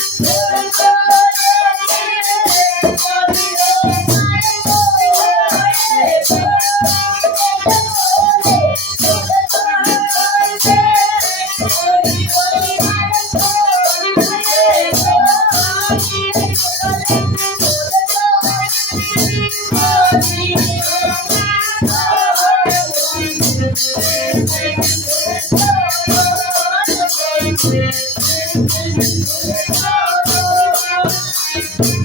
Thank mm -hmm. you. Thank you.